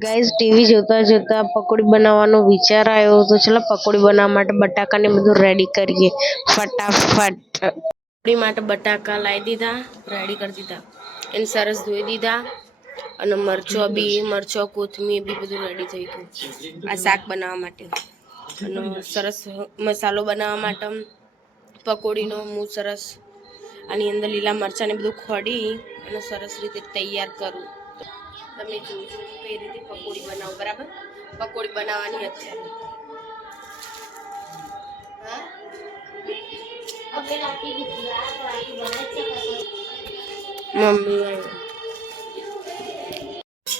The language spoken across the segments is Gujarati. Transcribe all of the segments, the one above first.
ગાઈઝ ટીવી જોતા જોતા પકોડી બનાવવાનો વિચાર આવ્યો તો ચલો પકોડી બનાવવા માટે બટાકાને બધું રેડી કરીએ. ફટાફટ. પકોડી માટે બટાકા લાવી દીધા રેડી કરી દીધા. એને સરસ ધોઈ દીધા અને મરચો બી, મરચો, કોથમીર બી બધું રેડી થઈ ગયું. આ શાક બનાવવા માટે. અને સરસ મસાલો બનાવવા માટે પકોડીનો હું સરસ. આની અંદર લીલા મરચાંને બધું ખોડી અને સરસ રીતે તૈયાર કરું. તમે જોજો કઈ રીતે પકોડી બનાવો બરાબર? પકોડી બનાવવાની અત્યારે. મમ્મી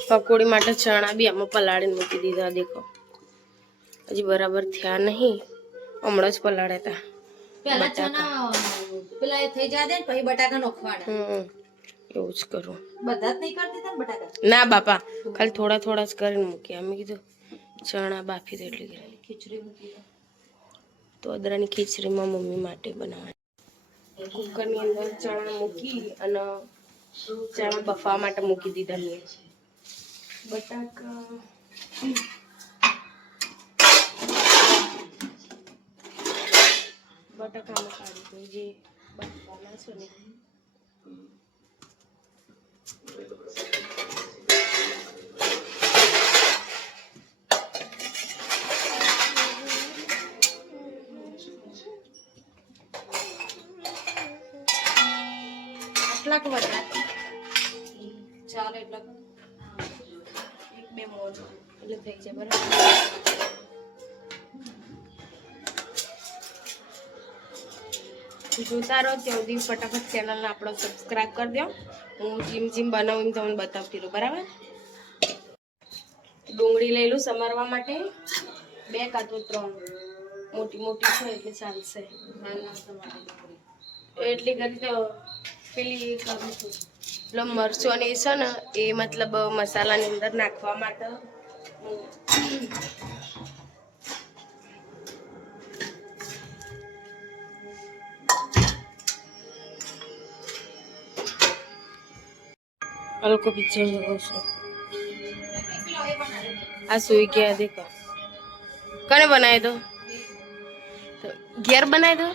પકોડી માટે ચણા બી આમાં પલાળીને મૂકી દીધા દેખો. હજી બરાબર થયા નહીં. હમણાં જ પલાળ્યા હતા પેલા ચણા પેલા થઈ જાય ને પછી બટાકા નોખવાના એવું જ કરું બધા જ નહીં કરી દીધા ને બટાકા ના બાપા ખાલી થોડા થોડા જ કરીને મૂક્યા અમે કીધું ચણા બાફી દે એટલી કરી ખીચડી મૂકી દો. તો અદરાની ખીચડીમાં મમ્મી માટે બનાવવાની કુકરની અંદર ચણા મૂકી અને ચણા બફવા માટે મૂકી દીધા મેં બટાકા બટાકામાં કાઢી દઉં જે બટાકાના છે ને આટલા કે વધારે ચાલે એટલે એક બે મોજ એટલે થઈ જાય બરાબર જોતા રહો ત્યાં સુધી ફટાફટ ચેનલને આપણો સબસ્ક્રાઇબ કરી દો હું જીમ જીમ બનાવું તમને બતાવતી રહું, બરાબર? ડુંગળી લઈ સમારવા માટે. બે કાં તો ત્રણ. મોટી મોટી છે એટલે ચાલશે. એટલી કરી તો પેલી કરું છું. એટલે મરચું અને એ છે ને, એ મતલબ મસાલાની અંદર નાખવા માટે. હલકો પિક્ચર જોવો છો આ સુઈ ગયા દેખો કને બનાવી દો ઘેર બનાવી દો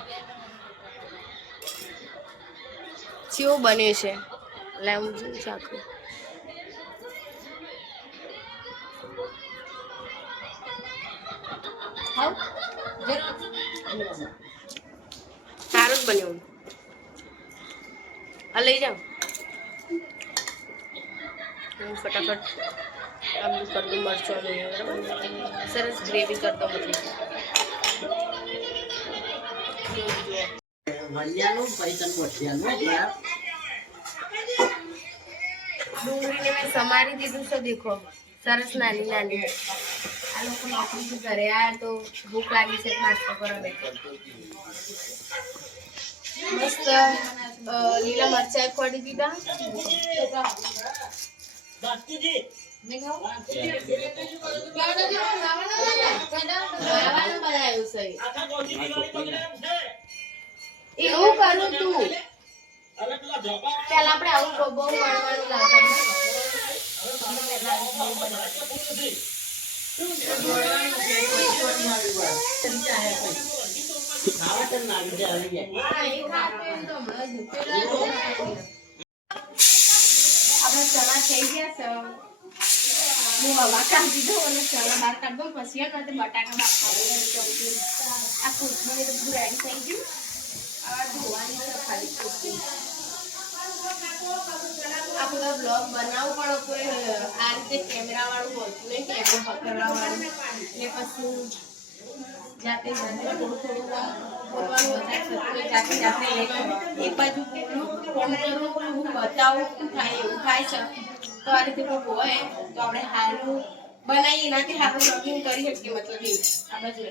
ચીવો બન્યું છે લેમ આખું સારું જ બન્યું આ લઈ જાઓ હું ફટાફટ આમ કરી દઉં મરચાંનું એ બરાબર સરસ ગ્રેવી કરી દઉં મતલબ વન્યાનું પૈસા પોઠિયાનું બરાબર ડુંગળીને મેં સમારી દીધું છે દેખો સરસ નાની નાની આ લોકો નોકરીથી ઘરે આવ્યા તો ભૂખ લાગી છે એટલે નાસ્તો કરવા બેઠો મસ્ત અ, લીલા મરચાં ખોડી દીધા નહીં ખાવ ખાવાનું બનાવ્યું છે એવું કરું તું પેલા આપણે આવું બહુ બહુ વણવાનું લાવતા ખાવા તો નાખી દે આવી જાય તો તો ચણા થઈ ગયા હું હવા કાઢી દઉં અને ચણા બહાર કાઢ દઉં, પછી એને તે બટાકા બાફવા આ કોથમીર એ બધું રેડી થઈ ગયું. આ ધોવાની કોથમીર આ બધા બનાવું પણ કોઈ આ રીતે કેમેરા વાળું હોતું નહીં કેમેરા પકડવા વાળું એટલે પછી જાતે જાતે એક- બાજુ હું બતાવું શું થાય, એવું થાય છે. તો આ રીતે કોઈ હોય, તો આપણે સારું બનાવી એનાથી સારું બ્લોગિંગ કરી શકીએ, મતલબ એ. આ બાજુ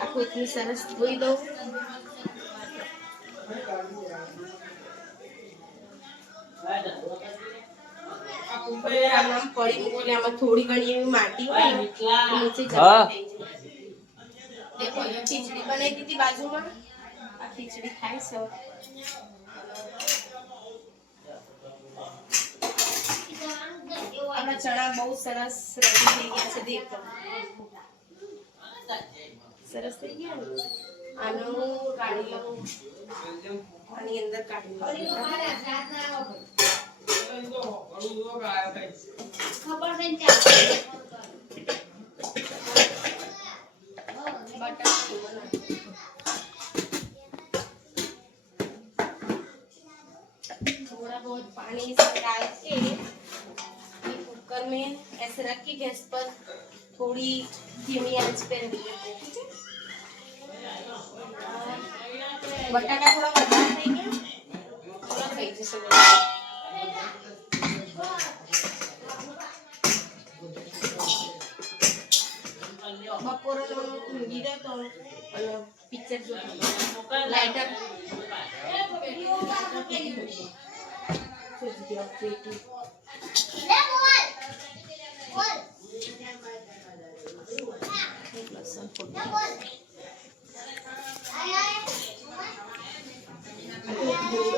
આ કોથમીર સરસ ધોઈ દઉં. Thank કુકર આમ આમ પડી મૂકો આમાં થોડી ઘણી એવી માટી હોય નીચે જમા થઈ જાય. દેખો ખીચડી બનાવી દીધી બાજુમાં. આ ખીચડી ખાઈ આપણા ચણા બહુ સરસ રેડી થઈ ગયા છે દેખો. સરસ થઈ ગયા આનું કાઢી લઉં. આની અંદર કાઢી લઉં. बटाटे बनाना। थोड़ा बहुत पानी इसमें डाल के ये कुकर में ऐसे रख के गैस पर थोड़ी धीमी आंच पे रख देते हैं ठीक है और बटाटा थोड़ा વધારે થઈ ગયા થોડા થઈ બપોરનો ઊંઘી રહ્યો તો પિક્ચર જોતો લાઇટર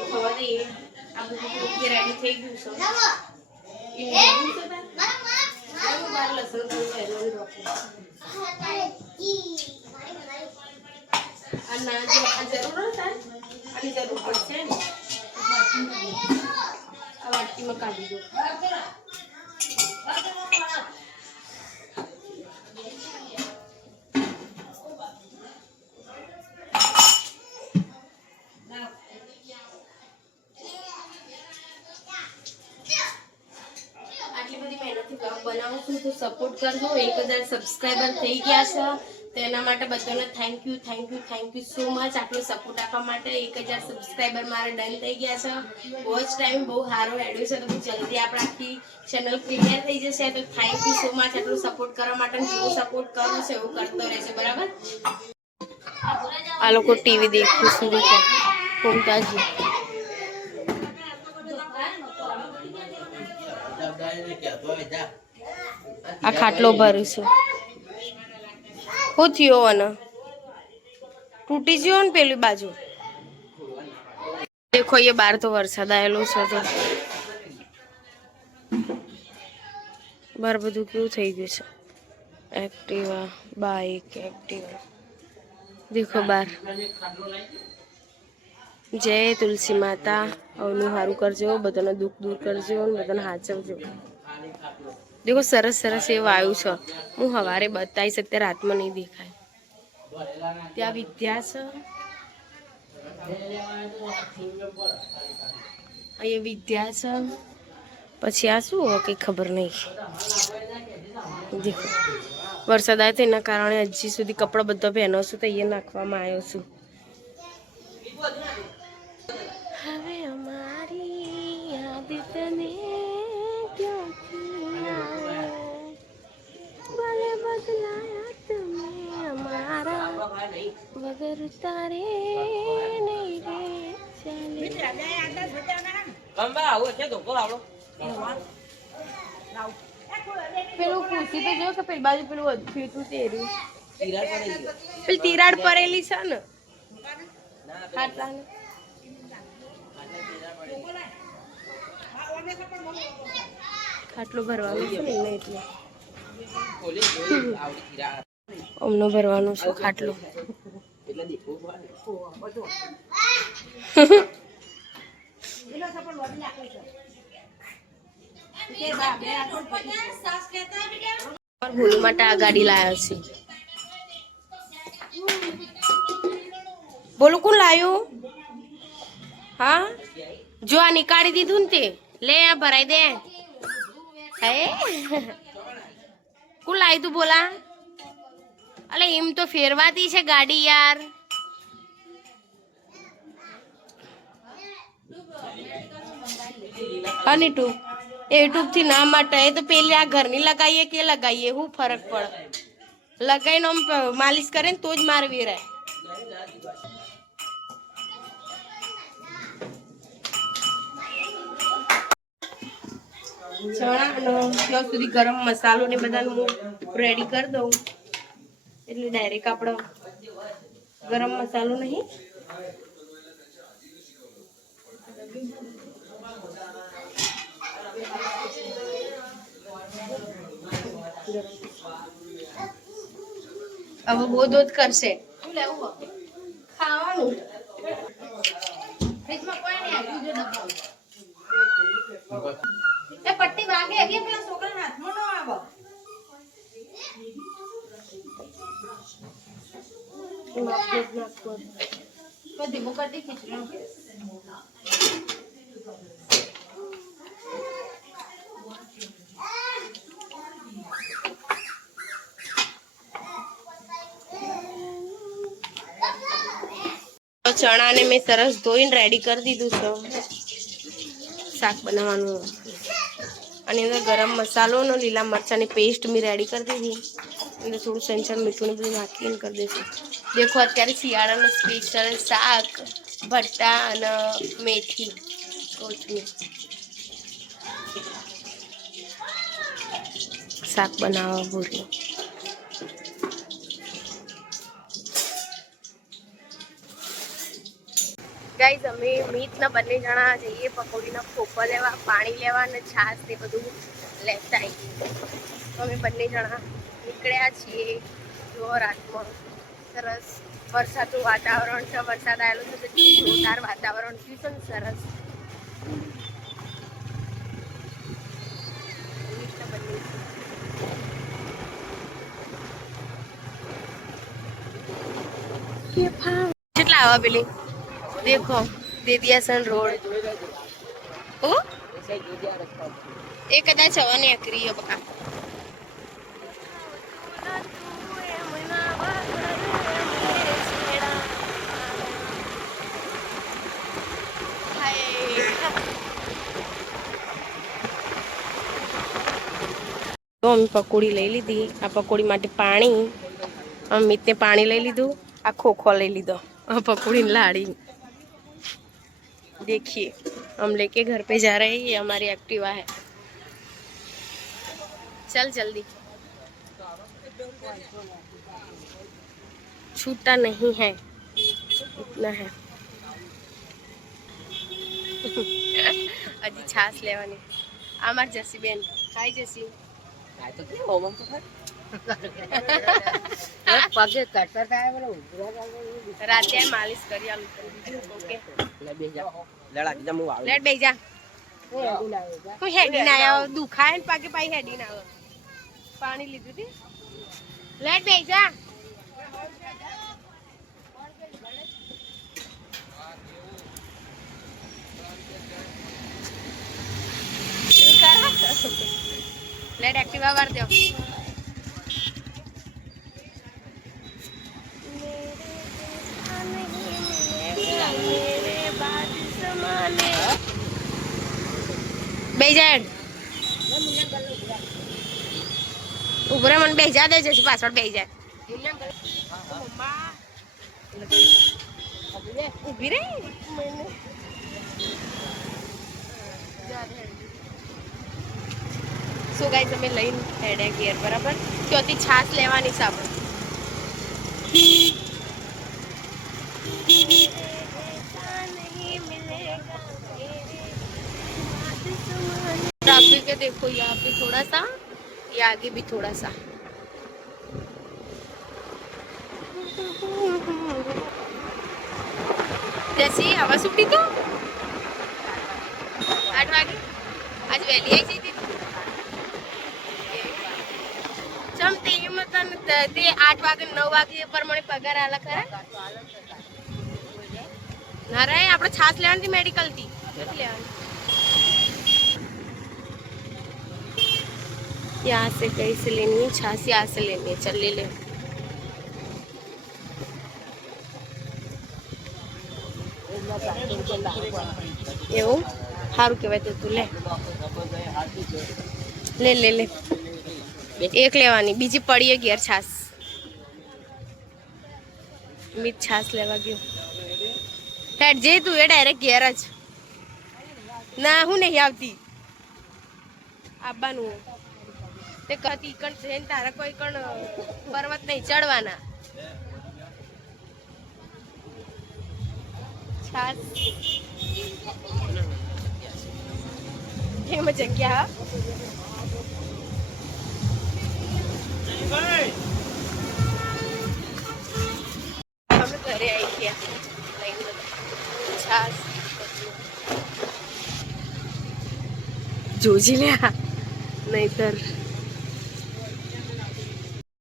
ખબર નહીં આ બધું રેડી થઈ ગયું છે જરૂર હતા આની જરૂર પડશે આ વાટકીમાં કાઢી દો તો હો, એક હજાર સબસ્ક્રાઈબર થઈ ગયા છે. તો એના માટે બધાને thank you thank you thank you so much આટલો સપોર્ટ આપવા માટે એક હજાર સબસ્ક્રાઈબર મારે ડન થઈ ગયા છે. બહુ જ ટાઈમ બહુ સારો એડ્યો છે. તો જલ્દી આપણે આખી ચેનલ ક્લિયર થઈ જશે. તો થેન્ક યુ સો મચ આટલો સપોર્ટ કરવા માટે જેવો સપોર્ટ કરો છે, એવું કરતો રહેશે બરાબર? આ લોકો ટીવી દેખું શું કોમતાજી. આ ખાટલો ભરીશું શું થયો અને તૂટી ગયો ને પેલી બાજુ? દેખો એ બાર તો વરસાદ આવેલો છે તો. બાર બધું કેવું થઈ ગયું છે? એક્ટિવા બાઈક એક્ટિવા દેખો બાર. જય તુલસી માતા. અવનું સારું કરજો, બધાને દુઃખ દૂર કરજો બધાને હાચવજો દેખો, સરસ સરસ એ વાયુ છે. હું સવારે બતાવીશ અત્યારે રાતમાં નહીં દેખાય. ત્યાં વિદ્યા છે. અહીંયા વિદ્યા છે. પછી આ શું હોય, કંઈ ખબર નહીં. દેખો, વરસાદ આવે તેના કારણે હજી સુધી કપડાં બધા પહેનો છું તો નાખવામાં આવ્યો છું. હવે અમારી યાદ તને ક્યાંથી આવે ભલે બદલાયા તમે અમારા વગર તારે નહીં રે ચાલે. પેલું ખુશી તો જો કે પેલી બાજુ પેલું અધ્યું તું તેરું. પેલી તિરાડ પડેલી છે ને? ખાટલો ભરવાનો છે ને એટલે. અમનો ભરવાનો છે. ખાટલો. ભૂલ માટે આ ગાડી લાવ્યો છે. બોલું કોણ લાવ્યું હા? જો આ નીકાળી દીધું ને તે. લે, આ ભરાઈ દે. કોણ લાવ્યું તું બોલા? અલે, એમ તો ફેરવાતી છે ગાડી યાર. અને ટુ યુટ્યુબથી ના માટે, એ તો પેલી આ ઘરની લગાવીએ કે લગાવીએ શું ફરક પડે. લગાવીને આમ માલિશ કરે ને તો જ મારવી રહે. ચણા ચણાનો ત્યાં સુધી ગરમ મસાલો ને બધાનું રેડી કરી દઉં. એટલે ડાયરેક્ટ આપણે ગરમ મસાલો નહીં. હવે બહુ દૂધ કરશે ખાવાનું. પટ્ટી વાગે ગેસ. તો ચણાને મેં સરસ ધોઈને રેડી કરી દીધું છે. શાક બનાવવાનું. અને અંદર ગરમ મસાલો ને લીલા મરચાંની પેસ્ટ મેં રેડી કરી દીધી. અંદર થોડું સંચળ મીઠું બધું નાખીને કરી દઈશું. દેખો, અત્યારે શિયાળાનું સ્પેશિયલ શાક ભટ્ટા અને મેથી, કોથમીર. શાક બનાવવા ભૂરી ગાઈઝ અમે મીતના બંને જણા જઈએ, પકોડીના ખોપા લેવા, પાણી લેવા અને છાશ તે બધું લેતા આવીએ. અમે બંને જણા નીકળ્યા છીએ જો રાતમાં સરસ વરસાદનું વાતાવરણ છે, વરસાદ આવેલો છે જોરદાર વાતાવરણ થયું સરસ. કેટલા આવા પેલી? દેખો દેદિયાસન રોડ. ઓ એ કદાચ હવાની અકરી બકા. તો અમે પકોડી લઈ લીધી આ પકોડી માટે પાણી અમિતને પાણી લઈ લીધું આ ખોખો લઈ લીધો આ પકોડી લાડી देखिए हम लेके घर पे जा रहे हैं ये हमारी एक्टिवा है चल जल्दी छूटा नहीं है इतना है હજી છાસ લેવાની આ મારી જસી બેન હાય જસી આ તો કેવું હોમમ તો પગે કટર થાય પેલો રાતે માલિશ કરી આલું ઓકે. લે બે લડા કીધા હું આવું લેટ બેજા કોઈ હેડી ના આવ્યો દુખાય ને પાકે પાઈ હેડી ના આવ્યો પાણી લીધું તી? લેટ બેજા કરા? લેટ એક્ટિવા વાર દો. બેજાડ ઉભરે મને બેજા દે છે પાછળ બેજા ઊભી રે શું ગાય તમે લઈને હેડ્યા ઘેર બરાબર ત્યાંથી છાશ લેવાની છે આપણે ट्रैफिक है देखो यहाँ पे थोड़ा सा ये आगे भी थोड़ा सा जैसी हवा सुटी तो आठ वागे आज वैली आई थी તે આઠ વાગે નવ વાગે પ્રમાણે પગાર આલા ખરા ના રે આપણે છાસ લેવાની હતી મેડિકલ થી નથી લેવાની यहाँ से कहीं से लेनी है छाछ यहाँ से लेनी है चल ले ले એવું સારું કહેવાય તો તું લે લે લે લે એક લેવાની, બીજી પડીએ ગેર છાસ. મીઠ છાસ લેવા ગયો. હેડ જે તું એ ડાયરેક્ટ ઘેર જ. ના, હું નહીં આવતી. આવવાનું તે કતી કણ જઈને તારા કોઈ કણ પર્વત નહીં ચડવાના. છાસ. એમાં જગ્યા અમે ઘરે આવી ગયા જોજી લે નહીતર.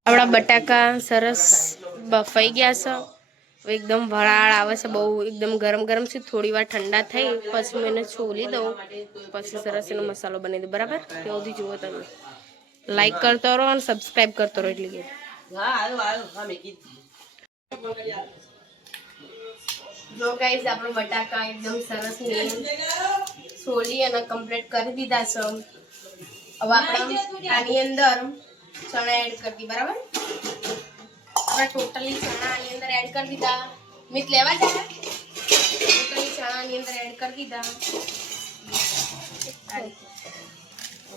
આપણા બટાકા સરસ બફાઈ ગયા છે. એકદમ વરાળ આવે છે, બહુ એકદમ ગરમ ગરમ છે. થોડી વાર ઠંડા થઈ, પછી હું એને છોલી દઉં. પછી સરસ એનો મસાલો બનાવી દઉં. બરાબર? તે જુઓ તમે. લાઈક કરતો રહો અને સબસ્ક્રાઇબ કરતો રહો એટલે કે. જો ગાઈસ આપણો બટાકા એકદમ સરસ ને છોલી અને કમ્પ્લીટ કરી દીધા છે. હવે આપણે આની અંદર ચણા એડ કરી દી બરાબર? આપણે ટોટલી ચણા આની અંદર એડ કરી દીધા. મિત લેવા જાય ટોટલી ચણા આની અંદર એડ કરી દીધા. આ રીતે.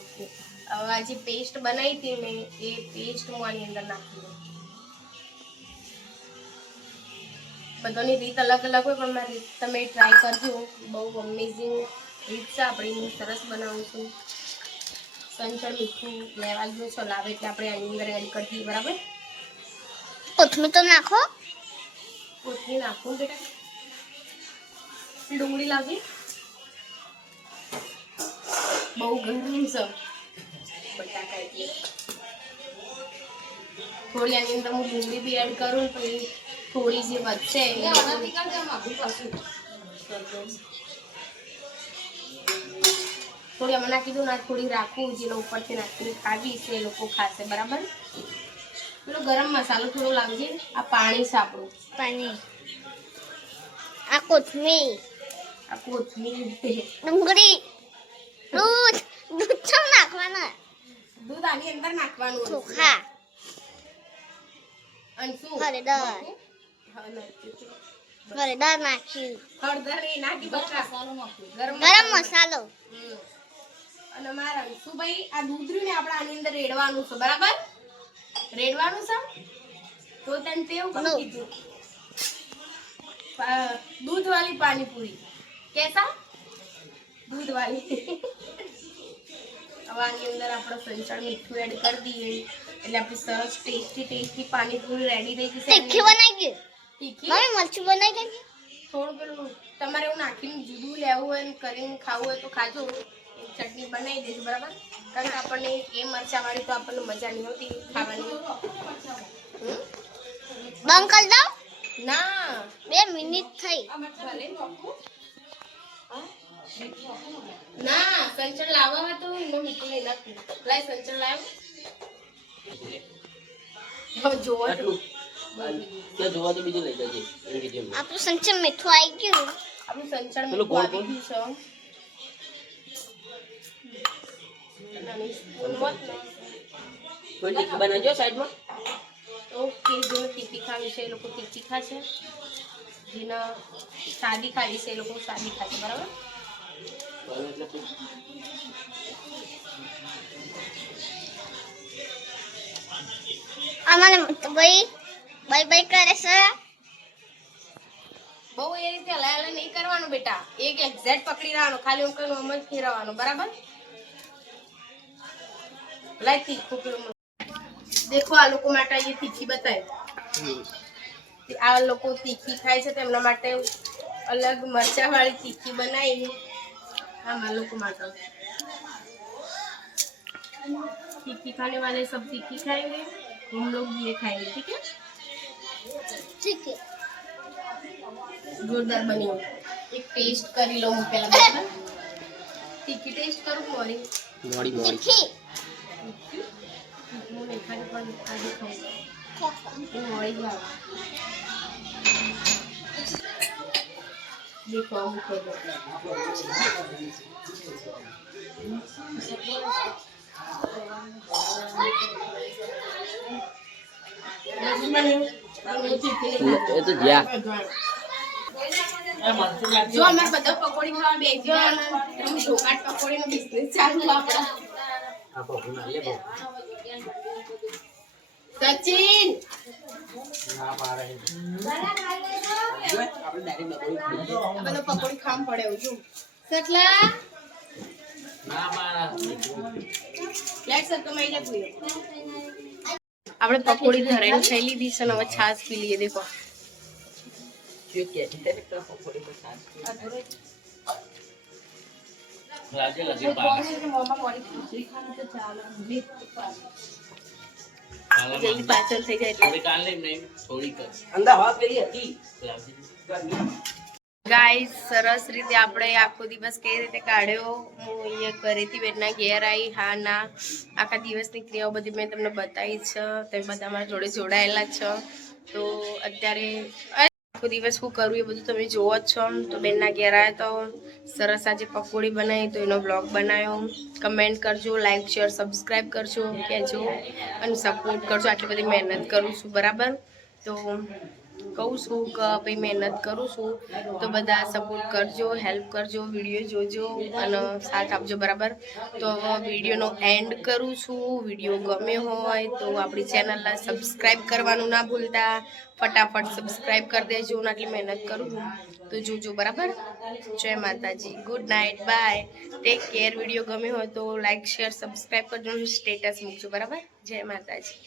Okay. હવે આ જે પેસ્ટ બનાવી હતી મેં એ પેસ્ટ હું આની અંદર નાખી દઉં. બધાની રીત અલગ અલગ હોય પણ મારી તમે ટ્રાય કરજો. બહુ અમેઝિંગ રીત છે આપણી હું સરસ બનાવું છું. સંચળ મીઠું લેવા ગયું છો લાવે એટલે આપણે આની અંદર એડ કરી દઈએ બરાબર? કોથમીર તો નાખો. કોથમીર નાખો બેટા. ડુંગળી લાવી બહુ ગરમ છે. બટાકા એટલે થોડી આની અંદર હું ડુંગળી બી એડ કરું પછી થોડી જે વધશે થોડી અમે નાખી દઉં ને થોડી રાખું જેનો ઉપરથી નાખીને ખાવી છે એ લોકો ખાશે બરાબર? પેલો ગરમ મસાલો થોડો લાવજે આ પાણી છે આપણું. પાણી. આ કોથમીર. આ કોથમીર. ડુંગળી. દૂધ. દૂધ છે નાખવાના. દૂધ આની અંદર નાખવાનું છે. ચોખા અને શું? હળદર. હળદર નાખી. હળદર એ નાખી બકા. ગરમ મસાલો. અને મારા શું ભાઈ આ દૂધ ને આપણે આની અંદર રેડવાનું છે બરાબર? રેડવાનું છે? તો તને તેવું કીધું દૂધ. વાળી પાણીપુરી. કેસા? દૂધ વાળી હવે આની અંદર આપણે સંચળ મીઠું એડ કરી દઈએ. એટલે આપણી સરસ ટેસ્ટી ટેસ્ટી પાણીપુરી રેડી થઈ જશે. તીખી બનાવી તીખી? મમ્મી મરચું બનાવી ગયું થોડું પેલું તમારે એવું નાખીને જુદું લેવું હોય ને કરીને ખાવું હોય તો ખાજો. ચટણી બનાવી દેજો બરાબર? કારણ કે આપણને એ મરચાવાળી તો આપણને મજા નહીં હોતી ખાવાની? બંધ કરી દો ના. બે મિનિટ થઈ. ના સંચળ લાવવા તો એમાં મીઠું નહીં નાખવું લાય સંચળ લાવ. જોવો જોવા તો બીજું લઈ જજે. એમ કીધું એમને. આપણું સંચળ મીઠું આવી ગયું. આપણું સંચળ મીઠું ગોળ આવી ગયું છે. બનાવજો સાઈડમાં. ઓકે જો તીખી ખાવી છે એ લોકો તીખી ખાશે. જેના સાદી ખાવી છે એ લોકો સાદી ખાશે બરાબર? અમારે ભાઈ બાય બાય કરે છે. બહુ એ રીતે હલાય નહીં કરવાનું બેટા. એક એક્ઝેક્ટ પકડી રહેવાનું, ખાલી હું કઈ આમ જ ફેરવવાનું બરાબર? લાય તીખું દેખો આ લોકો માટે એ તીખી બતાવી આ લોકો તીખી ખાય છે તેમના માટે અલગ મરચા વાળી તીખી બનાવી. આમાં લોકો માટે तीखी खाने वाले सब तीखी खाएंगे हम लोग ये खाएंगे ठीक है ઠીક છે જોરદાર બની હોય. એક ટેસ્ટ કરી લઉં હું પહેલા બરાબર તીખી ટેસ્ટ કરું મોરી મોડી મોડી તીખી હું નહીં ખાઈ પણ આજે ખાઉં હું મોડી એ તો જ્યાં જો અમે બધા પકોડી ખાવા બેસજો બિઝનેસ ચાલુ આપણા સચિન ના પાડે આપણે ડાયરેક્ટ બપોરે ખાઈ આ બધો પકોડી ખામ પડે એવું જો સટલા? ના પાડે લેટ સર તો મહિલા પૂરી આપણે પકોડી ધરાઈને ખાઈ લીધી છે ને હવે છાશ પી લઈએ દેખો. શું કે છે તે પેલા પકોડી પર સાસ રાજે લગી પાડે જલ્દી પાછળ થઈ જાય થોડી કાલ નહીં થોડી કર અંદર હતી? ગાઈસ સરસ રીતે આપણે આખો દિવસ કઈ રીતે કાઢ્યો? હું અહીંયા ઘરેથી બેટના ઘેર આવી હા ના. આખા દિવસની ક્રિયાઓ બધી મેં તમને બતાવી છે. તમે બધા મારા જોડે જોડાયેલા છો. તો અત્યારે આખો દિવસ શું કરું એ બધું તમે જોવો જ છો. તો બેનના ઘેર આવ્યા તો સરસ આજે પકોડી બનાવી તો એનો બ્લોગ બનાવ્યો. કમેન્ટ કરજો લાઈક શેર સબસ્ક્રાઈબ કરજો, કહેજો અને સપોર્ટ કરજો. આટલી બધી મહેનત કરું છું, બરાબર? તો કહું છું કે ભાઈ મહેનત કરું છું, તો બધા સપોર્ટ કરજો હેલ્પ કરજો વીડિયો જોજો અને સાથ આપજો, બરાબર? તો વિડીયોનો એન્ડ કરું છું. વીડિયો ગમે હોય તો આપણી ચેનલને સબસ્ક્રાઈબ કરવાનું ના ભૂલતા. ફટાફટ સબસ્ક્રાઈબ કરી દેજો, હું આટલી મહેનત કરું છું. તો જોજો, બરાબર? Jai Mataji. Good night bye take care video ગમે હોય તો લાઈક શેર સબસ્ક્રાઈબ કરજો સ્ટેટસ મૂકજો, બરાબર? જય માતાજી.